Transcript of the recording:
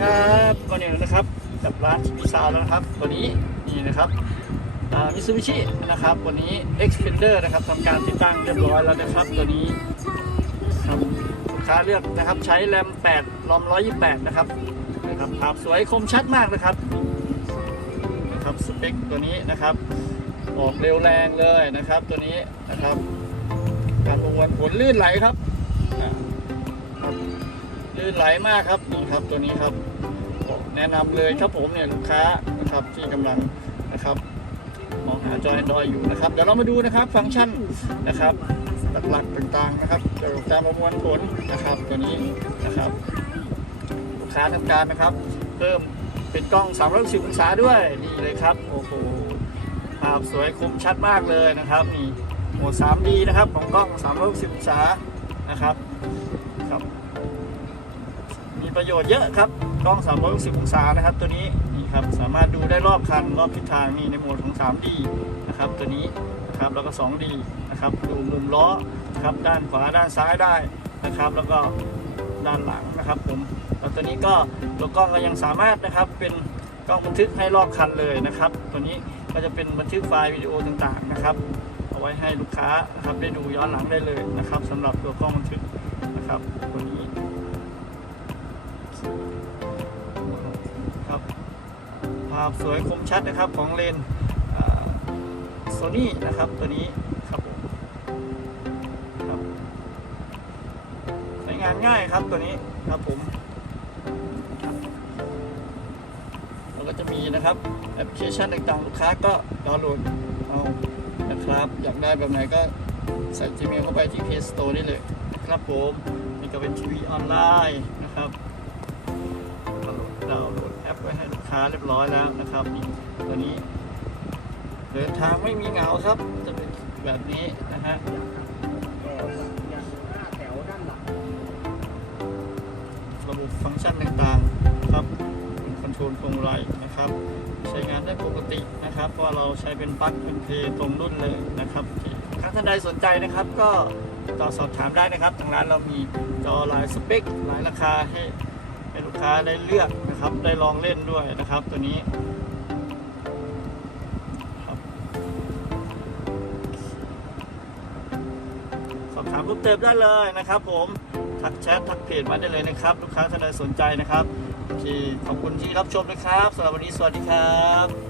ครับวันนี้นะครับกับร้านชิมิซาวแล้วนะครับวันนี้นี่นะครับมิซูบิชินะครับวันนี้ Xpander นะครับทำการติดตั้งเรียบร้อยแล้วนะครับ ตัวนี้ครับลูกค้าเลือกนะครับใช้แรม 8 รอม 128 นะครับนะครับภาพสวยคมชัดมากนะครับนะครับสเปคตัวนี้นะครับออกเร็วแรงเลยนะครับ ตัวนี้นะครับ การประมวลผลลื่นไหลครับลื่นไหลมากครับนี่ครับตัวนี้ครับ แนะนำเลยครับผมเนี่ยลูกค้านะครับที่กำลังนะครับมองหาจอ Android อยู่นะครับเดี๋ยวเรามาดูนะครับฟังก์ชันนะครับหลักๆต่างๆนะครับเกี่ยวกับการประมวลผลนะครับตัวนี้นะครับลูกค้าทำการนะครับ เพิ่มเป็นกล้อง 360 องศาด้วยนี่เลยครับโอ้โหภาพสวยคมชัดมากเลยนะครับนี่โหมด 3D นะครับของกล้อง 360 องศานะครับครับ มีประโยชน์เยอะครับกล้อง 360 องศานะครับ ตัวนี้นี่ครับสามารถดูได้รอบคันรอบทิศทางนี่ในโหมดของ 3D นะครับตัวนี้นะครับแล้วก็ 2D นะครับดูมุมล้อนะครับด้านขวาด้านซ้ายได้นะครับ แล้วก็ด้านหลังนะครับผมแล้วตัวนี้ก็ตัวกล้องก็ยังสามารถนะครับเป็นกล้องบันทึกให้รอบคันเลยนะครับ ตัวนี้ก็จะเป็นบันทึกไฟล์วิดีโอต่างๆนะครับเอาไว้ให้ลูกค้านะครับได้ดูย้อนหลังได้เลยนะครับสำหรับตัวกล้องบันทึกนะครับตัวนี้ ครับภาพสวยคมชัดนะครับของเลนโซนี่นะครับตัวนี้ครับผมครับใช้งานง่ายครับตัวนี้ครับผมครับแล้วก็จะมีนะครับแอปพลิเคชันต่างๆ ลูกค้าก็ดาวน์โหลดเอานะครับ อยากได้แบบไหนก็ใส่ Gmail เข้าไปที่ Play Store ได้เลยครับผม นี่ก็เป็นทีวีออนไลน์นะครับ ปไว้ให้ลูกค้าเรียบร้อยแล้วนะครับตัวนี้ เดินทางไม่มีเหงาครับ จะเป็นแบบนี้นะฮะระบบฟังก์ชันต่างๆครับเป็นคอนโทรลพวงมายนะครับ ใช้งานได้ปกตินะครับ เพราะเราใช้เป็นปลั๊กเป็นเพย์ตรงรุ่นเลยนะครับถ้าท่านใดสนใจนะครับ ก็ต่อสอบถามได้นะครับ ทางร้านเรามีจอหลายสเปคหลายราคาให้ ให้ลูกค้าได้เลือกนะครับ ได้ลองเล่นด้วยนะครับ ตัวนี้ครับสอบถามเพิ่มเติมได้เลยนะครับผม ทักแชททักเพจมาได้เลยนะครับ ลูกค้าท่านใดสนใจนะครับโอเคขอบคุณที่รับชมนะครับสำหรับวันนี้สวัสดีครับ